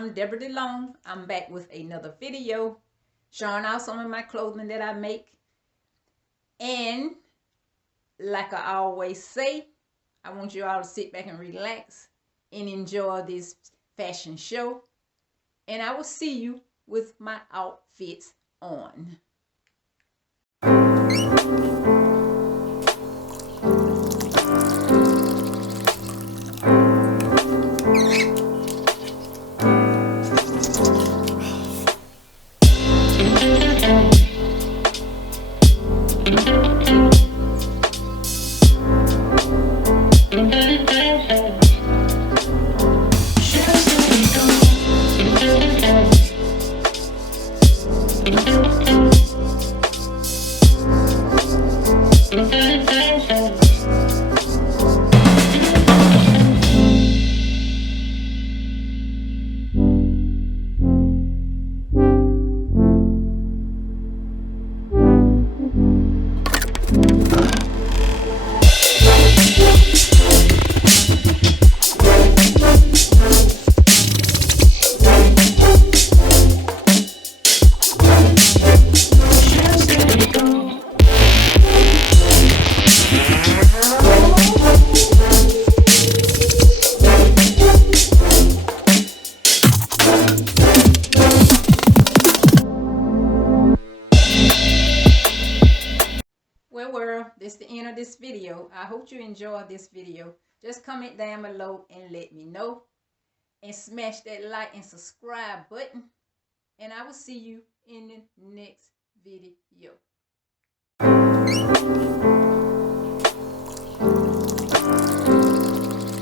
I'm Deborah DeLone. I'm back with another video showing off some of my clothing that I make. And like I always say, I want you all to sit back and relax and enjoy this fashion show. And I will see you with my outfits on. Well, world, this is the end of this video. I hope you enjoyed this video. Just comment down below and let me know. And smash that like and subscribe button. And I will see you in the next video.